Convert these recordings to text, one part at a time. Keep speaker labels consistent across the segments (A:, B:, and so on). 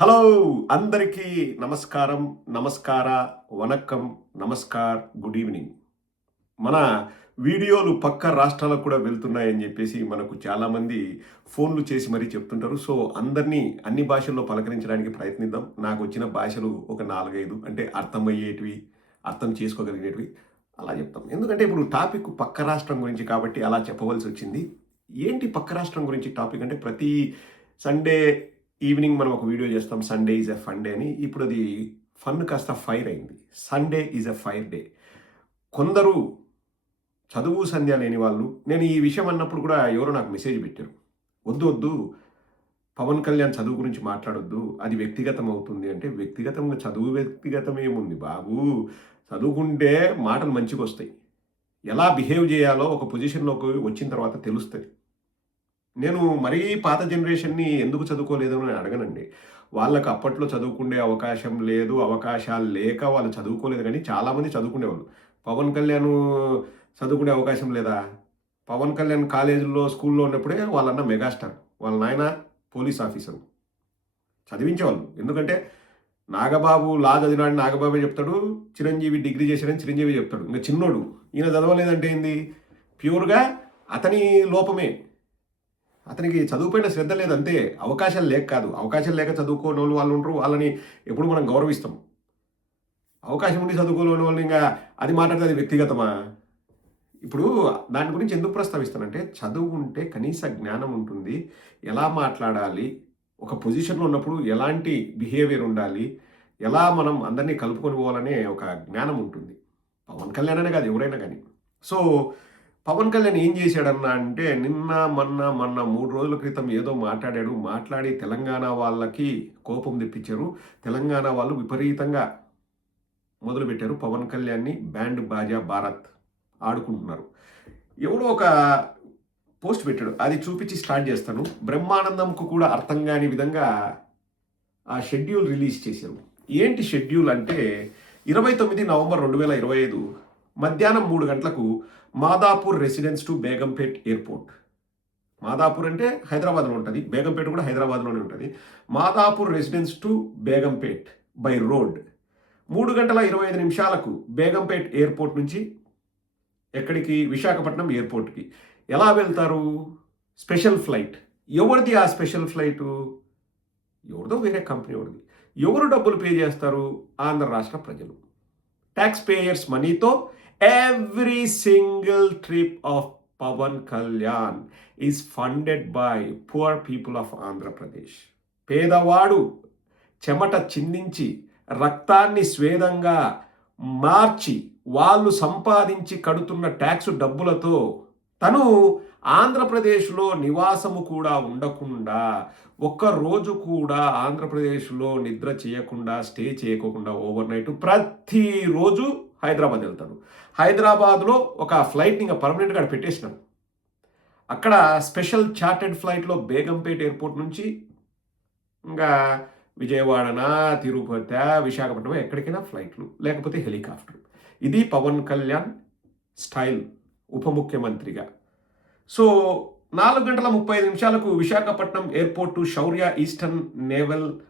A: Hello అందరికీ నమస్కారం నమస్కార వనక్కం నమస్కార్ గుడ్ ఈవినింగ్. మన వీడియోలు పక్క రాష్ట్రాలకు కూడా వెళ్తున్నాయని చెప్పేసి మనకు చాలామంది ఫోన్లు చేసి మరీ చెప్తుంటారు. సో అందరినీ అన్ని భాషల్లో పలకరించడానికి ప్రయత్నిద్దాం. నాకు వచ్చిన భాషలు ఒక నాలుగైదు అంటే అర్థమయ్యేటివి అర్థం చేసుకోగలిగేటివి అలా చెప్తాం. ఎందుకంటే ఇప్పుడు టాపిక్ పక్క రాష్ట్రం గురించి కాబట్టి అలా చెప్పవలసి వచ్చింది. ఏంటి పక్క రాష్ట్రం గురించి టాపిక్ అంటే ప్రతి సండే ఈవినింగ్ మనం ఒక వీడియో చేస్తాం Sunday is a fun day అని. ఇప్పుడు అది ఫన్ కాస్త ఫైర్ అయింది. Sunday is a fire day కొందరు చదువు సంధ్య లేని వాళ్ళు నేను ఈ విషయం అన్నప్పుడు కూడా ఎవరో నాకు మెసేజ్ పెట్టారు. వద్దు వద్దు పవన్ కళ్యాణ్ చదువు గురించి మాట్లాడొద్దు అది వ్యక్తిగతం అవుతుంది. అంటే వ్యక్తిగతంగా చదువు వ్యక్తిగతం ఏముంది బాబు? చదువుకుంటే మాటలు మంచిగా వస్తాయి ఎలా బిహేవ్ చేయాలో ఒక పొజిషన్లోకి వచ్చిన తర్వాత తెలుస్తుంది. నేను మరీ పాత జనరేషన్ని ఎందుకు చదువుకోలేదు అని అడగనండి. వాళ్ళకి అప్పట్లో చదువుకునే అవకాశం లేదు అవకాశాలు లేక వాళ్ళు చదువుకోలేదు కానీ చాలామంది చదువుకునేవాళ్ళు. పవన్ కళ్యాణ్ చదువుకునే అవకాశం లేదా? పవన్ కళ్యాణ్ కాలేజీలో స్కూల్లో ఉన్నప్పుడే వాళ్ళన్న మెగాస్టార్ వాళ్ళ నాయన పోలీస్ ఆఫీసర్. చదివించేవాళ్ళు. ఎందుకంటే నాగబాబు లా చదివినాడు నాగబాబే చెప్తాడు చిరంజీవి డిగ్రీ చేశాడని చిరంజీవి చెప్తాడు. ఇంకా చిన్నోడు ఈయన చదవలేదంటే ఏంది? ప్యూర్గా అతని లోపమే. అతనికి చదువుపైన శ్రద్ధ లేదంతే అవకాశం అవకాశాలు లేక కాదు. అవకాశం లేక చదువుకోని వాళ్ళు ఉండరు. ఉంటారు వాళ్ళని ఎప్పుడు మనం గౌరవిస్తాం. అవకాశం ఉండి చదువుకోలేని వాళ్ళు ఇంకా అది మాట్లాడితే అది వ్యక్తిగతమా? ఇప్పుడు దాని గురించి ఎందుకు ప్రస్తావిస్తానంటే చదువు ఉంటే కనీస జ్ఞానం ఉంటుంది. ఎలా మాట్లాడాలి? ఒక పొజిషన్లో ఉన్నప్పుడు ఎలాంటి బిహేవియర్ ఉండాలి? ఎలా మనం అందరినీ కలుపుకొని పోవాలనే ఒక జ్ఞానం ఉంటుంది. పవన్ కళ్యాణ్ అనే కాదు ఎవరైనా కానీ. సో పవన్ కళ్యాణ్ ఏం చేశాడన్నా అంటే నిన్న మొన్న మొన్న మూడు రోజుల క్రితం ఏదో మాట్లాడాడు. మాట్లాడి తెలంగాణ వాళ్ళకి కోపం తెప్పించారు. తెలంగాణ వాళ్ళు విపరీతంగా మొదలుపెట్టారు పవన్ కళ్యాణ్ని బ్యాండ్ బాజా భారత్ ఆడుకుంటున్నారు. ఎవడో ఒక పోస్ట్ పెట్టాడు. అది చూపించి స్టార్ట్ చేస్తాను. బ్రహ్మానందంకు కూడా అర్థం కాని విధంగా ఆ షెడ్యూల్ రిలీజ్ చేశారు. ఏంటి షెడ్యూల్ అంటే ఇరవై తొమ్మిది నవంబర్ రెండు వేల ఇరవై ఐదు మధ్యాహ్నం మూడు గంటలకు Madhapur residence to Begumpet airport. Madhapur అంటే హైదరాబాద్లో ఉంటుంది. బేగంపేట కూడా హైదరాబాద్లోనే ఉంటుంది. Madhapur residence to Begumpet by road. మూడు గంటల ఇరవై ఐదు నిమిషాలకు బేగంపేట్ ఎయిర్పోర్ట్ నుంచి ఎక్కడికి? విశాఖపట్నం ఎయిర్పోర్ట్కి. ఎలా వెళ్తారు? Special flight. ఎవరిది ఆ స్పెషల్ ఫ్లైటు? ఎవరిదో వేరే కంపెనీ ఎవరిది? ఎవరు డబ్బులు పే చేస్తారు? ఆంధ్ర రాష్ట్ర ప్రజలు. ట్యాక్స్ పేయర్స్ మనీతో every single trip of Pawan Kalyan is funded by poor people of Andhra Pradesh పేదవాడు చెమట చిందించి రక్తాన్ని స్వేదంగా మార్చి వాళ్ళు సంపాదించి కడుతున్న ట్యాక్స్ డబ్బులతో తను ఆంధ్రప్రదేశ్లో నివాసము కూడా ఉండకుండా ఒక్క రోజు కూడా ఆంధ్రప్రదేశ్లో నిద్ర చేయకుండా స్టే చేయకుండా ఓవర్ నైట్ ప్రతిరోజు హైదరాబాద్ వెళ్తాడు హైదరాబాద్లో ఒక ఫ్లైట్ని ఇంకా పర్మనెంట్గా పెట్టేసినాడు అక్కడ స్పెషల్ చార్టెడ్ ఫ్లైట్లో బేగంపేట ఎయిర్పోర్ట్ నుంచి ఇంకా విజయవాడనా తిరుపతి విశాఖపట్నం ఎక్కడికైనా ఫ్లైట్లు లేకపోతే హెలికాప్టర్. ఇది పవన్ కళ్యాణ్ స్టైల్ ఉప ముఖ్యమంత్రిగా. సో నాలుగు గంటల ముప్పై ఐదు నిమిషాలకు Visakhapatnam airport Shaurya eastern naval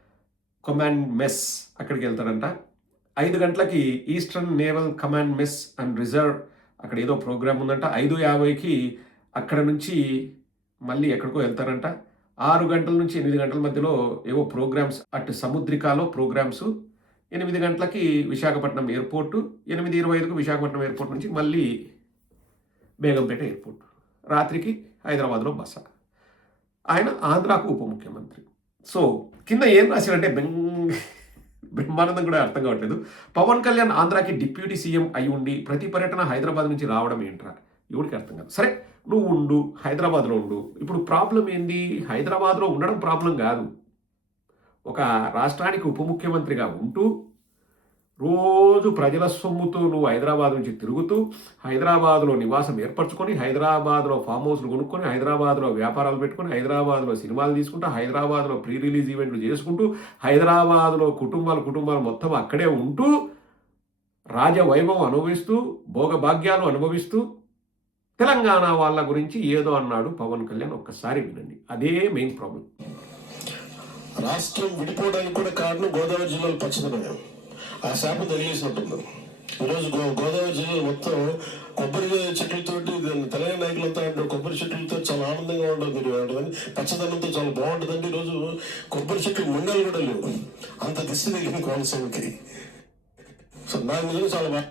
A: command mess అక్కడికి వెళ్తాడంట. ఐదు గంటలకి eastern naval command mess and reserve అక్కడ ఏదో ప్రోగ్రామ్ ఉందంట. ఐదు యాభైకి అక్కడ నుంచి మళ్ళీ ఎక్కడికో వెళ్తారంట. ఆరు గంటల నుంచి ఎనిమిది గంటల మధ్యలో ఏవో ప్రోగ్రామ్స్ అటు సముద్రికాలో ప్రోగ్రామ్స్ ఎనిమిది గంటలకి విశాఖపట్నం ఎయిర్పోర్టు ఎనిమిది ఇరవై ఐదుకు విశాఖపట్నం ఎయిర్పోర్ట్ నుంచి మళ్ళీ బేగంపేట ఎయిర్పోర్ట్. రాత్రికి హైదరాబాద్లో బస. ఆయన ఆంధ్రాకు ఉప ముఖ్యమంత్రి. సో కింద ఏం రాశారంటే బెంగ్ బ్రహ్మానందం కూడా అర్థం కావట్లేదు. పవన్ కళ్యాణ్ ఆంధ్రాకి డిప్యూటీ సీఎం అయి ఉండి ప్రతి పర్యటన హైదరాబాద్ నుంచి రావడం ఏంట్రా? ఎవరికి అర్థం కాదు. సరే నువ్వు ఉండు హైదరాబాద్లో ఉండు. ఇప్పుడు ప్రాబ్లం ఏంది? హైదరాబాద్లో ఉండడం ప్రాబ్లం కాదు. ఒక రాష్ట్రానికి ఉప ముఖ్యమంత్రిగా ఉంటూ రోజు ప్రజల సొమ్ముతో నువ్వు హైదరాబాద్ నుంచి తిరుగుతూ హైదరాబాద్లో నివాసం ఏర్పరచుకొని హైదరాబాద్లో ఫామ్ హౌస్లు కొనుక్కొని హైదరాబాద్లో వ్యాపారాలు పెట్టుకొని హైదరాబాద్లో సినిమాలు తీసుకుంటూ హైదరాబాద్లో ప్రీ రిలీజ్ ఈవెంట్లు చేసుకుంటూ హైదరాబాద్లో కుటుంబాలు కుటుంబాలు మొత్తం అక్కడే ఉంటూ రాజవైభవం అనుభవిస్తూ భోగభాగ్యాలు అనుభవిస్తూ తెలంగాణ వాళ్ళ గురించి ఏదో అన్నాడు పవన్ కళ్యాణ్ ఒక్కసారి వినండి. అదే మెయిన్ ప్రాబ్లం.
B: రాష్ట్రం విడిపోవడానికి కూడా కారణం గోదావరి జిల్లాలో పచ్చదనమే. ఆ శాప తగిలేసినట్టుంది. ఈరోజు గో గోదావరి జిల్లా మొత్తం కొబ్బరి చెట్లతోటి దాన్ని తెలంగాణ నాయకులంతా అంటారు కొబ్బరి చెట్లతో చాలా ఆనందంగా ఉంటుంది మీరు పచ్చదనంతో చాలా బాగుంటుందండి. ఈరోజు కొబ్బరి చెట్లు ముండలు కూడా లేవు. అంత దిశ తగిలింది కోనసీమకి. సో నా నిజంగా చాలా బాగా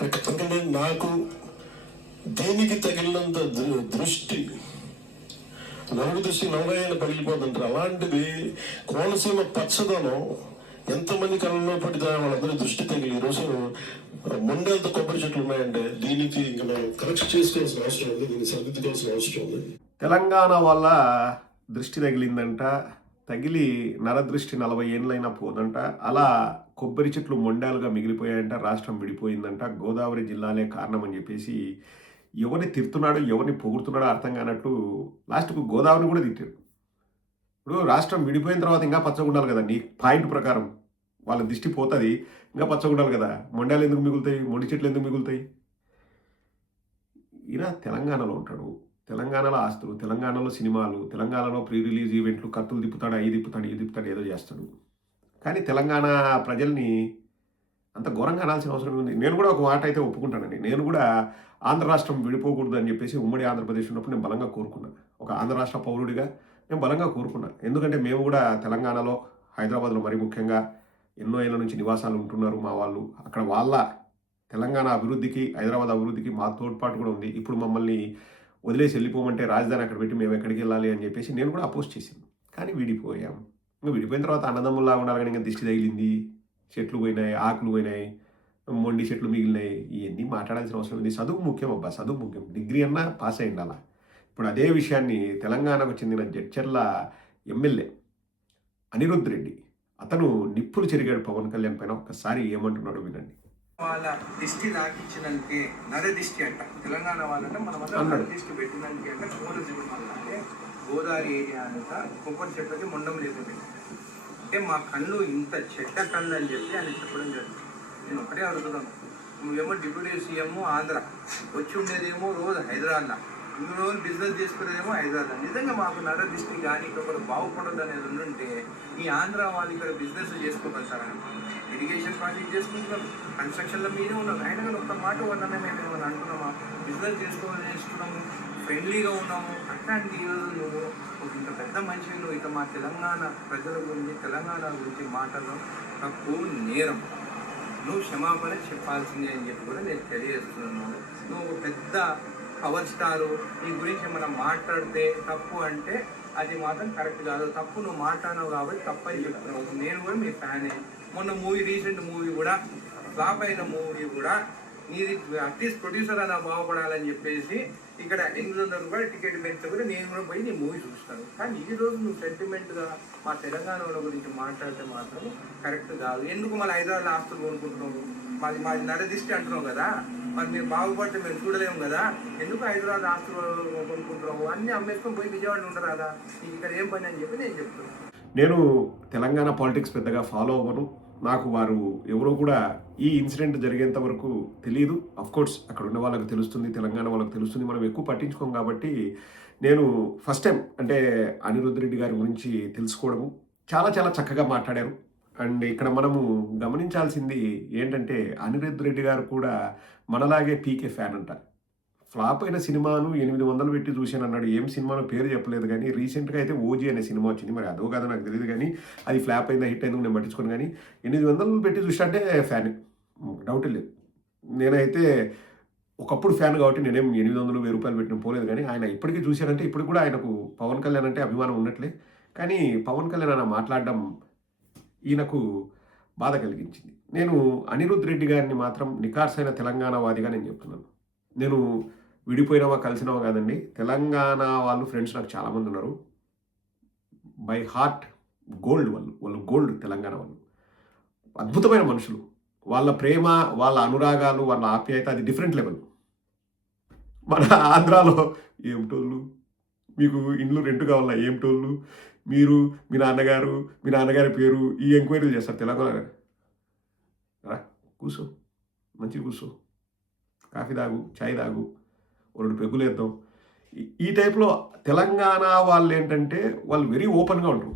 B: ఎందుకంటే నాకు దేనికి తగిలినంత దృష్టి నలుగు దృష్టి నవగాయన పగిలిపోతుంటారు అలాంటిది కోనసీమ పచ్చదనం ఎంతమంది కళ్ళలో పట్టుదల వాళ్ళందరూ దృష్టి తగిలి ఈరోజు మొండేంత కొబ్బరి చెట్లు ఉన్నాయంటే దీనికి ఇంకా మనం కరెక్ట్ చేసుకోవాల్సిన అవసరం ఉంది దీన్ని సరిదిద్దుకోవాల్సిన అవసరం ఉంది.
A: తెలంగాణ వల్ల దృష్టి తగిలిందంట తగిలి నరదృష్టి నలభై ఏళ్ళైనా పోదంట అలా కొబ్బరి చెట్లు మొండాలుగా మిగిలిపోయాయంట రాష్ట్రం విడిపోయిందంట గోదావరి జిల్లాలే కారణం అని చెప్పేసి ఎవరిని తిడుతున్నాడో ఎవరిని పొగుడుతున్నాడో అర్థం కానట్టు లాస్ట్కు గోదావరిని కూడా తిట్టాడు ఇప్పుడు రాష్ట్రం విడిపోయిన తర్వాత ఇంకా పచ్చగుండాలి కదా నీ పాయింట్ ప్రకారం. వాళ్ళ దిష్టి పోతుంది ఇంకా పచ్చగా ఉండాలి కదా. మొండాలు ఎందుకు మిగులుతాయి? మొండి చెట్లు ఎందుకు మిగులుతాయి? ఈయన తెలంగాణలో ఉంటాడు. తెలంగాణలో ఆస్తులు తెలంగాణలో సినిమాలు తెలంగాణలో ప్రీ రిలీజ్ ఈవెంట్లు కత్తులు తిప్పుతాడు అవి తిప్పుతాడు ఇది తిప్పుతాడు ఏదో చేస్తాడు. కానీ తెలంగాణ ప్రజల్ని అంత ఘోరంగా అనాల్సిన అవసరం ఉంది నేను కూడా ఒక మాట అయితే ఒప్పుకుంటానండి. నేను కూడా ఆంధ్ర రాష్ట్రం విడిపోకూడదు అని చెప్పేసి ఉమ్మడి ఆంధ్రప్రదేశ్ ఉన్నప్పుడు నేను బలంగా కోరుకున్నాను ఒక ఆంధ్ర రాష్ట్ర పౌరుడిగా నేను బలంగా కోరుకున్నాను ఎందుకంటే మేము కూడా తెలంగాణలో హైదరాబాద్లో మరి ముఖ్యంగా ఎన్నో ఏళ్ళ నుంచి నివాసాలు ఉంటున్నారు మా వాళ్ళు. అక్కడ వాళ్ళ తెలంగాణ అభివృద్ధికి హైదరాబాద్ అభివృద్ధికి మా తోడ్పాటు కూడా ఉంది. ఇప్పుడు మమ్మల్ని వదిలేసి వెళ్ళిపోమంటే రాజధాని అక్కడ పెట్టి మేము ఎక్కడికి వెళ్ళాలి అని చెప్పేసి నేను కూడా అపోజ్ చేశాను. కానీ విడిపోయాము. ఇంకా విడిపోయిన తర్వాత అన్నదమ్ముల్లా ఉండాలి కానీ ఇంకా దిష్టి తగిలింది. చెట్లు పోయినాయి ఆకులు పోయినాయి మొండి చెట్లు మిగిలినాయి. ఇవన్నీ మాట్లాడాల్సిన అవసరం ఉంది చదువు ముఖ్యం అబ్బా చదువు ముఖ్యం. డిగ్రీ అన్నా పాస్ అయ్యిండాలా ఇప్పుడు అదే విషయాన్ని తెలంగాణకు చెందిన జడ్చర్ల ఎమ్మెల్యే అనిరుద్ధ్ రెడ్డి అతను నిప్పులు చెరిగాడు పవన్ కళ్యాణ్ పైన. ఒక్కసారి ఏమంటున్నాడు వినండి.
C: వాళ్ళ దిష్టి నాకిచ్చినందుకే నర దిష్టి అంట. తెలంగాణ వాళ్ళంటే మన వల్ల దిష్టి పెట్టినందుకే అంటే. కోనసీమ వల్ల అంటే. గోదావరి ఏరియా అంతా కొబ్బరి చెట్లకి మొండం లేదు అంటే మా కళ్ళు ఇంత చెడ్డ కళ్ళు అని చెప్పి ఆయన చెప్పడం జరిగింది. నేను ఒకటే అడుగుతున్నాను. నువ్వేమో డిప్యూటీ సీఎం ఆంధ్ర. వచ్చి ఉండేదేమో రోజు హైదరాబాద్లో. ఇన్ని రోజులు బిజినెస్ చేసుకునేదేమో హైదరాబాద్. నిజంగా మాకు నగర దిష్టి కానీ ఇక్కడ బాగుపడదు అనేది ఉండుంటే ఈ ఆంధ్ర వాళ్ళు ఇక్కడ బిజినెస్ చేసుకోగలుగుతారా ఇరిగేషన్ ప్రాజెక్ట్ చేసుకుంటున్నాం. కన్స్ట్రక్షన్లో మీరే ఉన్నాం. ఆయన కానీ ఒక్క మాట వల్లనే మేము ఏమైనా అంటున్నామా బిజినెస్ చేసుకోవాలని చేస్తున్నాము ఫ్రెండ్లీగా ఉన్నాము. అట్లాంటి ఈరోజు నువ్వు ఒక ఇంత పెద్ద మనిషి నువ్వు ఇక మా తెలంగాణ ప్రజల గురించి తెలంగాణ గురించి మాటలు తప్పు నేరం. నువ్వు క్షమాపణ చెప్పాల్సిందే అని చెప్పి కూడా నేను తెలియజేస్తున్నాను. నువ్వు పెద్ద పవర్ స్టారు ఈ గురించి మనం మాట్లాడితే తప్పు అంటే అది మాత్రం కరెక్ట్ కాదు. తప్పు నువ్వు మాట్లాడినావు కాబట్టి తప్ప చెప్తున్నావు. నేను కూడా మీ ఫ్యానే మొన్న మూవీ రీసెంట్ మూవీ కూడా ఫ్లాప్ అయిన మూవీ కూడా నీది అట్లీస్ట్ ప్రొడ్యూసర్ అలా బాగుపడాలని చెప్పేసి ఇక్కడ ఎనిమిది వందల రూపాయలు టికెట్ పెంచితే కూడా నేను కూడా పోయి నీ మూవీ చూస్తాను. కానీ ఈ రోజు నువ్వు సెంటిమెంట్గా మా తెలంగాణ వాళ్ళ గురించి మాట్లాడితే మాత్రం కరెక్ట్ కాదు. ఎందుకు మళ్ళీ హైదరాబాద్ ఆస్తులు కొనుక్కుంటున్నావు? మాది మాది నరదిష్టి అంటున్నావు కదా? మరి మీరు బాగుపడితే మేము చూడలేము కదా. ఎందుకు హైదరాబాద్ ఆస్తులు కొనుక్కుంటున్నావు? అన్ని అమ్మేసుకొని పోయి విజయవాడ ఉండరు కదా ఇక్కడ ఏం పని అని చెప్పి నేను చెప్తున్నాను
A: నేను తెలంగాణ పాలిటిక్స్ పెద్దగా ఫాలో అవ్వను. నాకు వారు ఎవరో కూడా ఈ ఇన్సిడెంట్ జరిగేంత వరకు తెలియదు కోర్స్ అక్కడ ఉన్న వాళ్ళకి తెలుస్తుంది తెలంగాణ వాళ్ళకి తెలుస్తుంది. మనం ఎక్కువ పట్టించుకోం కాబట్టి నేను ఫస్ట్ టైం అంటే అనిరుద్ధ్ రెడ్డి గారి గురించి తెలుసుకోవడము. చాలా చాలా చక్కగా మాట్లాడారు. అండ్ ఇక్కడ మనము గమనించాల్సింది ఏంటంటే అనిరుద్ధ్ రెడ్డి గారు కూడా మనలాగే పీకే ఫ్యాన్ అంట. ఫ్లాప్ అయిన సినిమాను ఎనిమిది వందలు పెట్టి చూశాను అన్నాడు. ఏం సినిమాను పేరు చెప్పలేదు కానీ రీసెంట్గా అయితే ఓజీ అనే సినిమా వచ్చింది. మరి అదో కాదో నాకు తెలియదు కానీ అది ఫ్లాప్ అయిందా హిట్ అయిందో నేను పట్టించుకోను కానీ ఎనిమిది వందలు పెట్టి చూసినట్టే ఫ్యాన్. డౌట్ లేదు. నేనైతే ఒకప్పుడు ఫ్యాన్ కాబట్టి నేనేం ఎనిమిది వందలు వెయ్యి రూపాయలు పెట్టిన పోలేదు కానీ ఆయన ఇప్పటికీ చూశానంటే ఇప్పుడు కూడా ఆయనకు పవన్ కళ్యాణ్ అంటే అభిమానం ఉన్నట్లే. కానీ పవన్ కళ్యాణ్ ఆయన మాట్లాడడం ఈయనకు బాధ కలిగించింది. నేను అనిరుద్ రెడ్డి గారిని మాత్రం నికార్సైన తెలంగాణవాదిగా నేను చెప్తున్నాను. నేను విడిపోయినవా కలిసినావా కాదండి. తెలంగాణ వాళ్ళు ఫ్రెండ్స్ నాకు చాలామంది ఉన్నారు. బై హార్ట్ గోల్డ్ వాళ్ళు వాళ్ళు గోల్డ్ తెలంగాణ వాళ్ళు. అద్భుతమైన మనుషులు. వాళ్ళ ప్రేమ వాళ్ళ అనురాగాలు వాళ్ళ ఆప్యాయత అది డిఫరెంట్ లెవెల్ మన ఆంధ్రాలో ఏమిటోళ్ళు? మీకు ఇండ్లు రెంట్ కావాలా ఏమిటోళ్ళు? మీరు మీ నాన్నగారు మీ నాన్నగారి పేరు ఈ ఎంక్వైరీలు చేస్తారు తెలంగాణ రా కూర్చో. మంచిగా కూర్చో. కాఫీ తాగు చాయ్ తాగు. రెండు పెగ్గులు వేద్దాం. ఈ- టైప్లో తెలంగాణ వాళ్ళు ఏంటంటే వాళ్ళు వెరీ ఓపెన్గా ఉంటారు.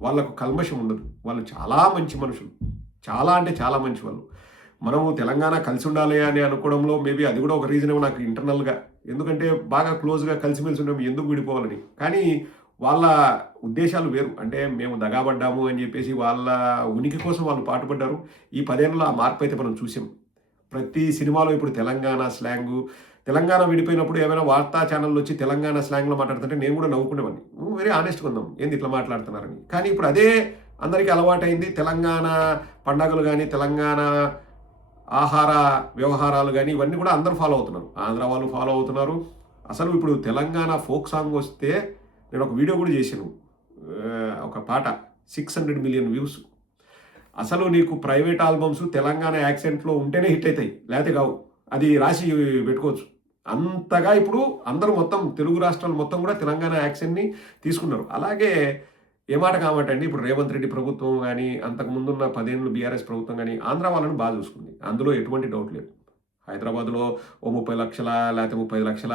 A: వాళ్ళకు కల్మషం ఉండదు. వాళ్ళు చాలా మంచి మనుషులు. చాలా అంటే చాలా మంచి వాళ్ళు. మనము తెలంగాణ కలిసి ఉండాలి అని అనుకోవడంలో మేబీ అది కూడా ఒక రీజన్ నాకు ఇంటర్నల్గా. ఎందుకంటే బాగా క్లోజ్గా కలిసిమెలిసి ఉన్నాం ఎందుకు విడిపోవాలని. కానీ వాళ్ళ ఉద్దేశాలు వేరు. అంటే మేము దగాబడ్డాము అని చెప్పేసి వాళ్ళ ఉనికి కోసం వాళ్ళు పాటుపడ్డారు. ఈ పదేళ్ళలో ఆ మార్పు అయితే మనం చూసాం. ప్రతి సినిమాలో ఇప్పుడు తెలంగాణ స్లాంగు తెలంగాణ విడిపోయినప్పుడు ఏమైనా వార్తా ఛానళ్ళు వచ్చి తెలంగాణ స్లాంగ్లో మాట్లాడుతుంటే నేను కూడా నవ్వుకునేవాడిని. వెరీ ఆనెస్ట్గా ఉందాం ఏంది ఇట్లా మాట్లాడుతున్నారని? కానీ ఇప్పుడు అదే అందరికీ అలవాటైంది. తెలంగాణ పండగలు కానీ తెలంగాణ ఆహార వ్యవహారాలు కానీ ఇవన్నీ కూడా అందరూ ఫాలో అవుతున్నారు. ఆంధ్ర వాళ్ళు ఫాలో అవుతున్నారు. అసలు ఇప్పుడు తెలంగాణ ఫోక్ సాంగ్ వస్తే నేను ఒక వీడియో కూడా చేశాను. ఒక పాట సిక్స్ హండ్రెడ్ మిలియన్ వ్యూస్ అసలు నీకు ప్రైవేట్ ఆల్బమ్స్ తెలంగాణ యాక్సెంట్లో ఉంటేనే హిట్ అవుతాయి లేకపోతే కావు. అది రాసి పెట్టుకోవచ్చు. అంతగా ఇప్పుడు అందరూ మొత్తం తెలుగు రాష్ట్రాలు మొత్తం కూడా తెలంగాణ యాక్సెంట్ని తీసుకున్నారు. అలాగే ఏ మాట కామాట అండి ఇప్పుడు రేవంత్ రెడ్డి ప్రభుత్వం కానీ అంతకు ముందున్న పదేళ్ళు బీఆర్ఎస్ ప్రభుత్వం కానీ ఆంధ్ర వాళ్ళని బాగా చూసుకుంది. అందులో ఎటువంటి డౌట్ లేదు. హైదరాబాద్లో ఓ ముప్పై లక్షల లేకపోతే ముప్పై లక్షల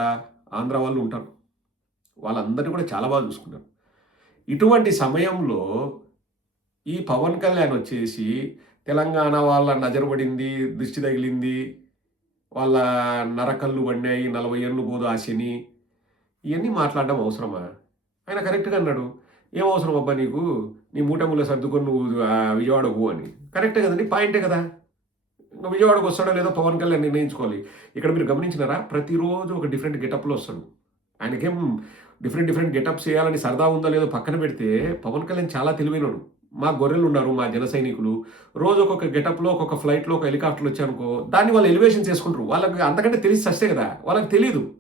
A: ఆంధ్ర వాళ్ళు ఉంటారు. వాళ్ళందరినీ కూడా చాలా బాగా చూసుకున్నారు ఇటువంటి సమయంలో ఈ పవన్ కళ్యాణ్ వచ్చేసి తెలంగాణ వాళ్ళ నజరబడింది దృష్టి తగిలింది వాళ్ళ నరకళ్ళు పడినాయి నలభై ఏళ్ళు పోదు ఆశని ఇవన్నీ మాట్లాడడం అవసరమా? ఆయన కరెక్ట్గా అన్నాడు. ఏం అవసరం అబ్బా నీకు? నీ మూటములో సర్దుకొని నువ్వు విజయవాడ పో అని. కరెక్టే కదండి పాయింటే కదా. ఇంకా విజయవాడకు వస్తాడో లేదో పవన్ కళ్యాణ్ నిర్ణయించుకోవాలి. ఇక్కడ మీరు గమనించినారా? ప్రతిరోజు ఒక డిఫరెంట్ గెటప్లో వస్తాడు. ఆయనకేం డిఫరెంట్ డిఫరెంట్ గెటప్స్ చేయాలని సరదా ఉందో లేదో పక్కన పెడితే పవన్ కళ్యాణ్ చాలా తెలివైనడు. మా గొర్రెలు ఉన్నారు మా జన సైనికులు. రోజు ఒక్కొక్క గెటప్లో ఒక్కొక్క ఫ్లైట్లో ఒక హెలికాప్టర్లు వచ్చానుకో దాన్ని వాళ్ళు ఎలివేషన్ చేసుకుంటారు. వాళ్ళకి అంతకంటే తెలిసి వస్తే కదా వాళ్ళకి తెలియదు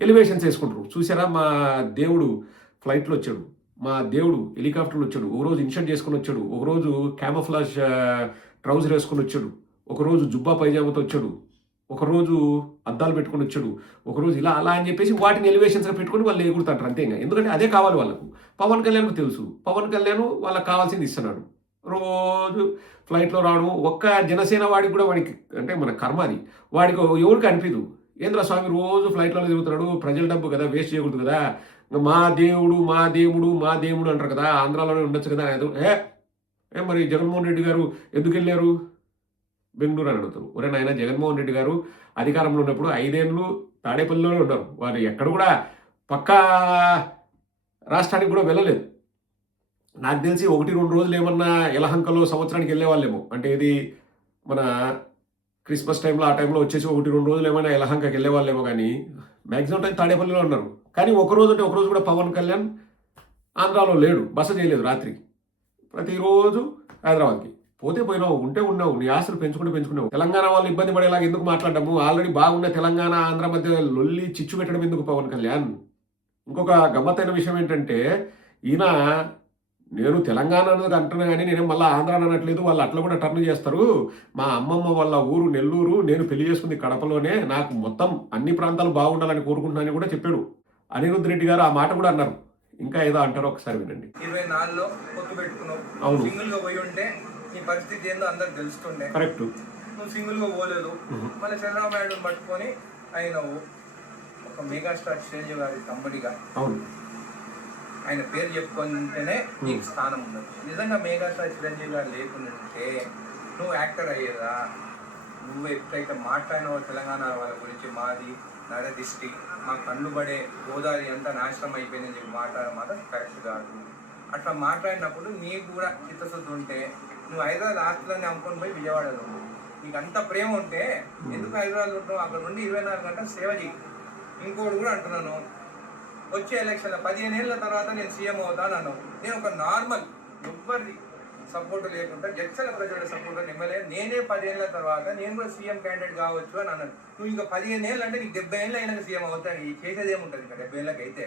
A: ఎలివేషన్స్ చేసుకుంటారు. చూసారా మా దేవుడు ఫ్లైట్లో వచ్చాడు. మా దేవుడు హెలికాప్టర్లు వచ్చాడు. ఒక రోజు ఇన్షర్ట్ చేసుకుని వచ్చాడు. ఒక రోజు క్యామఫ్లాష్ ట్రౌజర్ వేసుకుని వచ్చాడు. ఒక రోజు జుబ్బా పైజామాతో వచ్చాడు. ఒకరోజు అద్దాలు పెట్టుకొని వచ్చాడు. ఒకరోజు ఇలా అలా అని చెప్పేసి వాటిని ఎలివేషన్స్గా పెట్టుకొని వాళ్ళు ఎగురుతుంటారు అంతే ఇంకా. ఎందుకంటే అదే కావాలి వాళ్ళకు. పవన్ కళ్యాణ్కు తెలుసు. పవన్ కళ్యాణ్ వాళ్ళకి కావాల్సింది ఇస్తున్నాడు. రోజు ఫ్లైట్లో రావడం ఒక్క జనసేన వాడికి కూడా వాడికి అంటే మన కర్మ అది. వాడికి ఎవరికి అనిపించదు ఏంద్ర స్వామి రోజు ఫ్లైట్లో తిరుగుతున్నాడు. ప్రజల డబ్బు కదా వేస్ట్ చేయకూడదు కదా. మా దేవుడు మా దేవుడు మా దేవుడు అంటారు కదా. ఆంధ్రాలోనే ఉండొచ్చు కదా. ఏ? ఏ మరి జగన్మోహన్ రెడ్డి గారు ఎందుకు వెళ్ళారు? బెంగళూరు అని అడుగుతారు. ఒరే నాయన జగన్మోహన్ రెడ్డి గారు అధికారంలో ఉన్నప్పుడు ఐదేళ్ళు తాడేపల్లిలోనే ఉన్నారు వారు ఎక్కడ కూడా పక్కా రాష్ట్రానికి కూడా వెళ్ళలేదు. నాకు తెలిసి ఒకటి రెండు రోజులు ఏమన్నా యలహంకలో సంవత్సరానికి వెళ్ళేవాళ్ళేమో. అంటే ఇది మన క్రిస్మస్ టైంలో ఆ టైంలో వచ్చేసి ఒకటి రెండు రోజులు ఏమైనా యలహంకకి వెళ్ళేవాళ్ళేమో కానీ మ్యాక్సిమం టైం తాడేపల్లిలో ఉన్నారు. కానీ ఒక రోజు అంటే ఒకరోజు కూడా పవన్ కళ్యాణ్ ఆంధ్రాలో లేడు. బస చేయలేదు రాత్రి ప్రతిరోజు హైదరాబాద్కి. పోతే పోయినావు ఉంటే ఉన్నావు నీ ఆశలు పెంచుకుంటే పెంచుకున్నావు. తెలంగాణ వాళ్ళు ఇబ్బంది పడేలాగా ఎందుకు మాట్లాడము ఆల్రెడీ బాగున్న తెలంగాణ ఆంధ్ర మధ్య లొల్లి చిచ్చు పెట్టడం ఎందుకు పవన్ కళ్యాణ్? ఇంకొక గమ్మత్తైన విషయం ఏంటంటే ఈయన నేను తెలంగాణ అనేది అంటున్నా కానీ నేను మళ్ళీ ఆంధ్ర అని అనట్లేదు వాళ్ళు అట్లా కూడా టర్న్ చేస్తారు. మా అమ్మమ్మ వాళ్ళ ఊరు నెల్లూరు నేను పెళ్ళి చేసుకుంది కడపలోనే నాకు మొత్తం అన్ని ప్రాంతాలు బాగుండాలని కోరుకుంటున్నానని కూడా చెప్పాడు. అనిరుద్ధ్ రెడ్డి గారు ఆ మాట కూడా అన్నారు. ఇంకా ఏదో అంటారో ఒకసారి వినండి.
C: ఇరవై నాలుగులో పొత్తు పెట్టుకున్నావు.
A: అవును.
C: సింగిల్గా పోయి ఉంటే నీ పరిస్థితి ఏందో అందరికి తెలుస్తుండే.
A: కరెక్ట్.
C: నువ్వు సింగిల్గా పోలేదు మళ్ళీ చంద్రబాబు నాయుడుని పట్టుకొని అయినవు. ఒక మెగాస్టార్ చిరంజీవి గారి తమ్ముడిగా.
A: అవును.
C: ఆయన పేరు చెప్పుకుంటేనే నీకు స్థానం ఉన్నది. నిజంగా మెగాస్టార్ చిరంజీవి గారు లేకుంటే నువ్వు యాక్టర్ అయ్యేదా? నువ్వు ఎప్పుడైతే మాట్లాడినావో తెలంగాణ వాళ్ళ గురించి మాది నరదిష్టి మా కన్ను పడే గోదావరి అంతా నాశనం అయిపోయిందని చెప్పి మాట్లాడడం మాత్రం కరెక్ట్ కాదు. అట్లా మాట్లాడినప్పుడు నీకు కూడా చిత్తశుద్ధి ఉంటే నువ్వు హైదరాబాద్ ఆస్తులన్నీ అమ్ముకొని పోయి విజయవాడలో నీకు అంత ప్రేమ ఉంటే ఎందుకు హైదరాబాద్ ఉంటావు అక్కడ నుండి ఇరవై నాలుగు గంటలు సేవ చేయి ఇంకోటి కూడా అంటున్నాను. వచ్చే ఎలక్షన్ల పదిహేను ఏళ్ళ తర్వాత నేను సీఎం అవుతాను అన్నావు. నేను ఒక నార్మల్ ఎవ్వరి సపోర్ట్ లేకుండా జడ్చల ప్రజల సపోర్ట్ ఎమ్మెల్యే నేనే పదిహేళ్ళ తర్వాత నేను కూడా సీఎం క్యాండిడేట్ కావచ్చు అని అన్నాను. నువ్వు ఇంకా పదిహేను ఏళ్ళు అంటే నీకు డెబ్బై ఏళ్ళు అయినాక సీఎం అవుతాను ఈ చేసేది ఏముంటుంది? ఇంకా డెబ్బై ఏళ్ళకి అయితే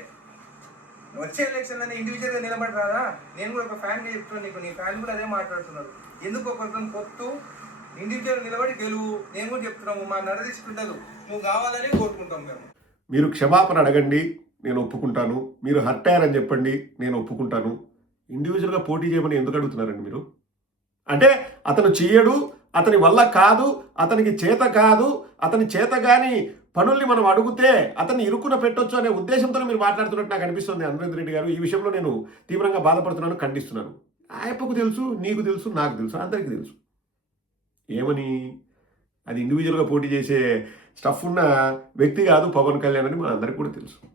C: వచ్చే ఎలక్షన్లోనే ఇండివిజువల్గా ఇండివిజువల్ నిలబడి రాదా నేను కూడా ఒక ఫ్యాన్గా చెప్తున్నాను నీకు. నీ ఫ్యాన్ కూడా అదే మాట్లాడుతున్నారు. ఎందుకు ఒకరితో కొత్తు ఇండివిజువల్ నిలబడి గెలువు? నేను కూడా చెప్తున్నాము మా నరదిష్టి నువ్వు కావాలని కోరుకుంటాం మేము.
A: మీరు క్షమాపణ అడగండి నేను ఒప్పుకుంటాను. మీరు హర్ట్ అయ్యారని చెప్పండి నేను ఒప్పుకుంటాను. ఇండివిజువల్గా పోటీ చేయమని ఎందుకు అడుగుతున్నారండి మీరు? అంటే అతను చేయడు అతని వల్ల కాదు అతనికి చేత కాదు అతని చేత కానీ పనుల్ని మనం అడిగితే అతన్ని ఇరుక్కున పెట్టొచ్చు అనే ఉద్దేశంతో మీరు మాట్లాడుతున్నట్టు నాకు అనిపిస్తుంది అనురేంద్ర రెడ్డి గారు. ఈ విషయంలో నేను తీవ్రంగా బాధపడుతున్నాను ఖండిస్తున్నాను. ఆయప్పకు తెలుసు నీకు తెలుసు నాకు తెలుసు అందరికీ తెలుసు. ఏమని? అది ఇండివిజువల్గా పోటీ చేసే స్టఫ్ ఉన్న వ్యక్తి కాదు పవన్ కళ్యాణ్ అని మనందరికీ కూడా తెలుసు.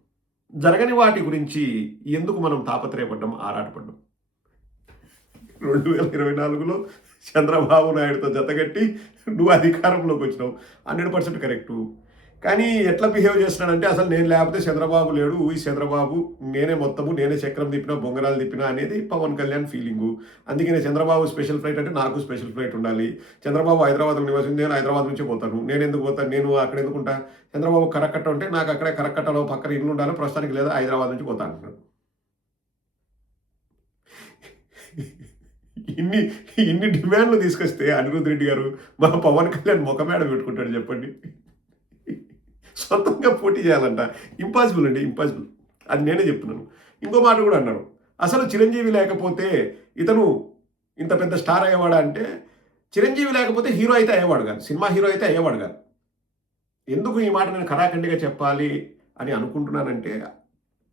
A: జరగని వాటి గురించి ఎందుకు మనం తాపత్రయపడ్డం ఆరాటపడ్డం? రెండు వేల ఇరవై నాలుగులో చంద్రబాబు నాయుడుతో జతగట్టి నువ్వు అధికారంలోకి వచ్చినావు. Hundred percent correct. కానీ ఎట్లా బిహేవ్ చేస్తున్నాడంటే అసలు నేను లేకపోతే చంద్రబాబు లేడు ఈ చంద్రబాబు నేనే మొత్తము నేనే చక్రం తిప్పినా బొంగరాలు తిప్పినా అనేది పవన్ కళ్యాణ్ ఫీలింగు అందుకనే చంద్రబాబు స్పెషల్ ఫ్లైట్ అంటే నాకు స్పెషల్ ఫ్లైట్ ఉండాలి. చంద్రబాబు హైదరాబాద్లో నివాసం నేను హైదరాబాద్ నుంచి పోతాను. నేను ఎందుకు పోతాను నేను అక్కడ ఎందుకుంటా? చంద్రబాబు కరకట్ట ఉంటే నాకు అక్కడే కరకట్టలో పక్కన ఇల్లు ఉండాలి ప్రస్తుతానికి లేదా హైదరాబాద్ నుంచి పోతా అంటున్నాడు. ఇన్ని ఇన్ని డిమాండ్లు తీసుకొస్తే అనిరుద్ రెడ్డి గారు మా పవన్ కళ్యాణ్ ముఖమేడ పెట్టుకుంటాడు చెప్పండి? సొంతంగా పోటీ చేయాలంట. ఇంపాసిబుల్ అండి ఇంపాసిబుల్ అది నేనే చెప్తున్నాను. ఇంకో మాట కూడా అన్నాను. అసలు చిరంజీవి లేకపోతే ఇతను ఇంత పెద్ద స్టార్ అయ్యేవాడా అంటే చిరంజీవి లేకపోతే హీరో అయితే అయ్యేవాడు కాదు. సినిమా హీరో అయితే అయ్యేవాడు కాదు. ఎందుకు ఈ మాట నేను కరాఖండిగా చెప్పాలి అని అనుకుంటున్నానంటే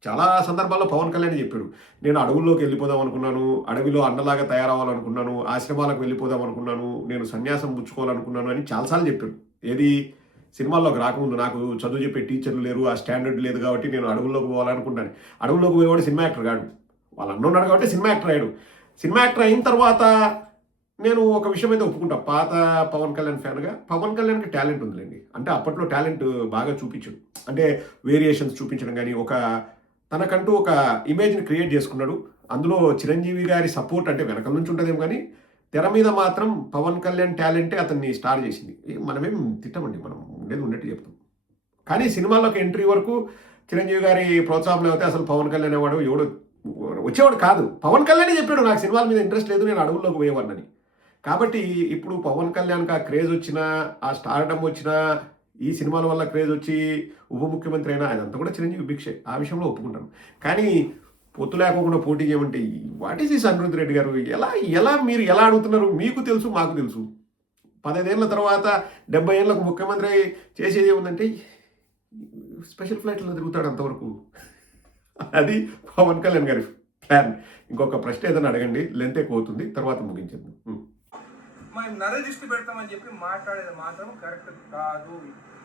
A: చాలా సందర్భాల్లో పవన్ కళ్యాణ్ చెప్పాడు. నేను అడవుల్లోకి వెళ్ళిపోదాం అనుకున్నాను అడవిలో అండలాగా తయారవ్వాలనుకున్నాను ఆశ్రమాలకు వెళ్ళిపోదాం అనుకున్నాను నేను సన్యాసం పుచ్చుకోవాలనుకున్నాను అని చాలాసార్లు చెప్పాడు. ఏది? సినిమాల్లోకి రాకముందు నాకు చదువు చెప్పే టీచర్లు లేరు ఆ స్టాండర్డ్ లేదు కాబట్టి నేను అడవుల్లోకి పోవాలనుకుంటాను. అడవుల్లోకి పోయేవాడు సినిమా యాక్టర్ కాడు. వాళ్ళు అన్నున్నాడు కాబట్టి సినిమా యాక్టర్ అయ్యాడు. సినిమా యాక్టర్ అయిన తర్వాత నేను ఒక విషయం అయితే ఒప్పుకుంటా. పాత పవన్ కళ్యాణ్ ఫ్యాన్గా. పవన్ కళ్యాణ్కి టాలెంట్ ఉందిలేండి. అంటే అప్పట్లో టాలెంట్ బాగా చూపించాడు. అంటే వేరియేషన్స్ చూపించడం కానీ ఒక తనకంటూ ఒక ఇమేజ్ని క్రియేట్ చేసుకున్నాడు. అందులో చిరంజీవి గారి సపోర్ట్ అంటే వెనకల నుంచి ఉంటుందేమో కానీ తెర మీద మాత్రం పవన్ కళ్యాణ్ టాలెంటే అతన్ని స్టార్ చేసింది. మనమేం తిట్టమండి మనం ఉండేది ఉన్నట్టు చెప్తాం. కానీ సినిమాల్లోకి ఎంట్రీ వరకు చిరంజీవి గారి ప్రోత్సాహం లేకపోతే అసలు పవన్ కళ్యాణ్ అనేవాడు ఎవడు వచ్చేవాడు కాదు. పవన్ కళ్యాణ్ చెప్పాడు నాకు సినిమాల మీద ఇంట్రెస్ట్ లేదు నేను అడవుల్లోకి పోయేవాడిని కాబట్టి ఇప్పుడు పవన్ కళ్యాణ్కి ఆ క్రేజ్ వచ్చినా ఆ స్టార్డమ్ వచ్చినా ఈ సినిమాల వల్ల క్రేజ్ వచ్చి ఉప ముఖ్యమంత్రి అయినా అదంతా కూడా చిరంజీవి భిక్షే. ఆ విషయంలో ఒప్పుకుంటాను. కానీ పొత్తు లేకోకుండా పోటీ చేయమంటే వాట్ ఈస్ ఈ అనిరుద్ధ్ రెడ్డి గారు? ఎలా ఎలా మీరు ఎలా అడుగుతున్నారు? మీకు తెలుసు మాకు తెలుసు. పదహైదేళ్ళ తర్వాత డెబ్బై ఏళ్ళకు ముఖ్యమంత్రి చేసేది ఏముందంటే స్పెషల్ ఫ్లైట్లో తిరుగుతాడు అంతవరకు. అది పవన్ కళ్యాణ్ గారి ప్లాన్. ఇంకొక ప్రశ్న ఏదైనా అడగండి లెంత్ ఎక్కువ అవుతుంది తర్వాత ముగించేద్దాం. ఉం.
C: మేము నరదిష్టి పెడతామని చెప్పి మాట్లాడేది మాత్రం కరెక్ట్ కాదు.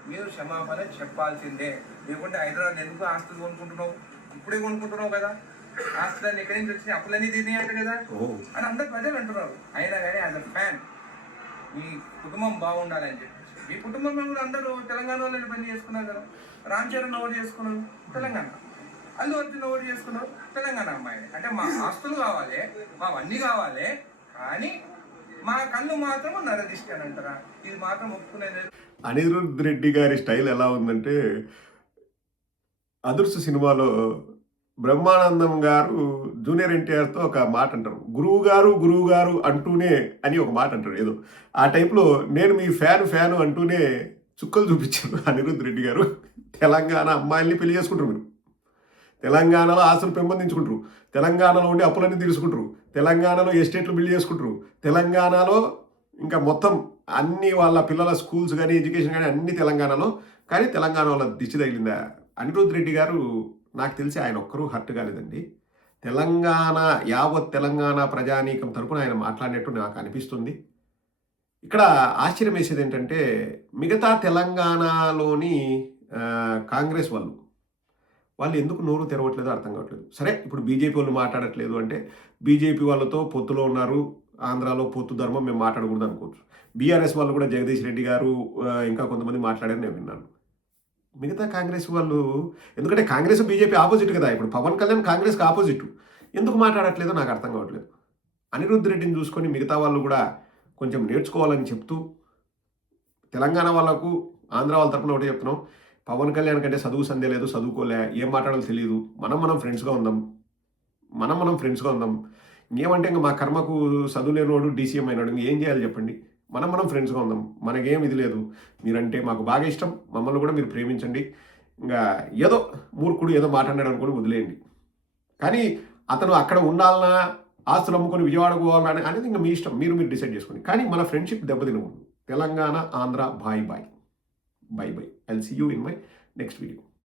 C: మీరు క్షమాపణ చెప్పాల్సిందే. లేకుంటే హైదరాబాద్ ఎందుకు ఆస్తులు కొనుక్కుంటున్నావు? ఇప్పుడే కొనుక్కుంటున్నావు కదా. ఆస్తులన్నీ ఎక్కడి నుంచి వచ్చినాయి? అప్పులన్నీ తినేయంట కదా. అని అందరు ప్రజలు అంటున్నారు. అయినా కానీ యాజ్ అ ఫ్యాన్ మీ కుటుంబం బాగుండాలని చెప్పేసి. మీ కుటుంబం కూడా అందరూ తెలంగాణ వాళ్ళని పని చేసుకున్నారు కదా. రామ్ చరణ్ ఎవరు చేసుకున్నారు? తెలంగాణ. అల్లు అర్జున్ ఓటు చేసుకున్నారు? తెలంగాణ అమ్మాయి అంటే మా ఆస్తులు కావాలి మావన్నీ కావాలి కానీ మా కళ్ళు మాత్రం నరదిష్టి అని అంటారా? ఇది మాత్రం ఒప్పుకునేది
A: అనిరుద్ధ్ రెడ్డి గారి స్టైల్ ఎలా ఉందంటే అదృశ్య సినిమాలో బ్రహ్మానందం గారు జూనియర్ ఎన్టీఆర్తో ఒక మాట అంటారు. గురువు గారు గురువు గారు అంటూనే అని ఒక మాట అంటారు. ఏదో ఆ టైప్లో నేను మీ ఫ్యాన్ ఫ్యాను అంటూనే చుక్కలు చూపించారు అనిరుద్ధ్ రెడ్డి గారు. తెలంగాణ అమ్మాయిల్ని పెళ్ళి చేసుకుంటారు మీరు. తెలంగాణలో ఆస్తులు పెంపొందించుకుంటారు. తెలంగాణలో ఉండే అప్పులన్నీ తీసుకుంటారు తెలంగాణలో ఎస్టేట్లు బిల్డ్ చేసుకుంటారు. తెలంగాణలో ఇంకా మొత్తం అన్ని వాళ్ళ పిల్లల స్కూల్స్ కానీ ఎడ్యుకేషన్ కానీ అన్ని తెలంగాణలో. కానీ తెలంగాణ వాళ్ళ దిశ తగిలిందా? అనిరుద్ధ్ రెడ్డి గారు నాకు తెలిసి ఆయన ఒక్కరూ హర్ట్ కాలేదండి. తెలంగాణ యావత్ తెలంగాణ ప్రజానీకం తరపున ఆయన మాట్లాడినట్టు నాకు అనిపిస్తుంది. ఇక్కడ ఆశ్చర్యం వేసేది ఏంటంటే మిగతా తెలంగాణలోని కాంగ్రెస్ వాళ్ళు వాళ్ళు ఎందుకు నోరు తెరవట్లేదో అర్థం కావట్లేదు. సరే ఇప్పుడు బీజేపీ వాళ్ళు మాట్లాడట్లేదు అంటే బీజేపీ వాళ్ళతో పొత్తులో ఉన్నారు ఆంధ్రాలో పొత్తు ధర్మం మేము మాట్లాడకూడదు అనుకోవచ్చు. బీఆర్ఎస్ వాళ్ళు కూడా జగదీష్ రెడ్డి గారు ఇంకా కొంతమంది మాట్లాడారని నేను విన్నాను. మిగతా కాంగ్రెస్ వాళ్ళు ఎందుకంటే కాంగ్రెస్ బీజేపీ ఆపోజిట్ కదా ఇప్పుడు పవన్ కళ్యాణ్ కాంగ్రెస్కి ఆపోజిట్. ఎందుకు మాట్లాడట్లేదో నాకు అర్థం కావట్లేదు. అనిరుద్ధ్ రెడ్డిని చూసుకొని మిగతా వాళ్ళు కూడా కొంచెం నేర్చుకోవాలని చెప్తూ తెలంగాణ వాళ్ళకు ఆంధ్ర వాళ్ళ తరపున ఒకటే చెప్తున్నాం పవన్ కళ్యాణ్ కంటే చదువు సందే లేదు చదువుకోలే ఏం మాట్లాడాలో తెలియదు మనం మనం ఫ్రెండ్స్గా ఉందాం మనం మనం ఫ్రెండ్స్గా ఉందాం. ఇంకేమంటే ఇంకా మా కర్మకు చదువు లేనివాడు డీసీఎం అయినాడు ఇంక ఏం చేయాలి చెప్పండి? మనం మనం ఫ్రెండ్స్గా ఉందాం. మనకేం ఇది లేదు. మీరంటే మాకు బాగా ఇష్టం. మమ్మల్ని కూడా మీరు ప్రేమించండి. ఇంకా ఏదో మూర్ఖుడు ఏదో మాట్లాడాడు అనుకుని వదిలేయండి. కానీ అతను అక్కడ ఉండాలన్నా ఆస్తులు అమ్ముకొని విజయవాడకు పోవాలని అనేది ఇంకా మీ ఇష్టం. మీరు మీరు డిసైడ్ చేసుకోండి. కానీ మన friendship దెబ్బతినకూడదు. Telangana Andhra bye bye. Bye bye. I see you in my next video